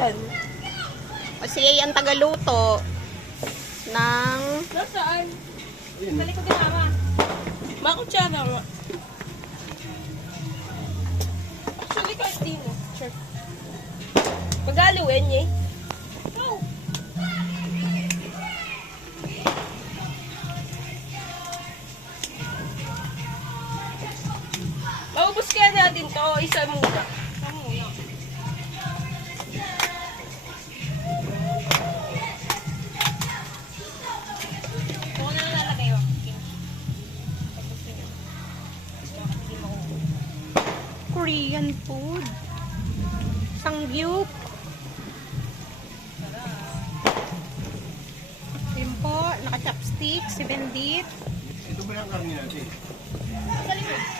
Saan? Kasi ang tagaluto ng... Nasaan? Sa likod din mama. Makutsara nga. Actually, kahit di mo. Sure. Magaliwin niya eh. Oh. Maubos kaya natin to. Isa muna. Isa muna. Ito ko na nalalagay mo. Korean food. Sangyup. Yun po, naka-chopstick, si Bendit. Ito ba yung karne natin? Sa likod.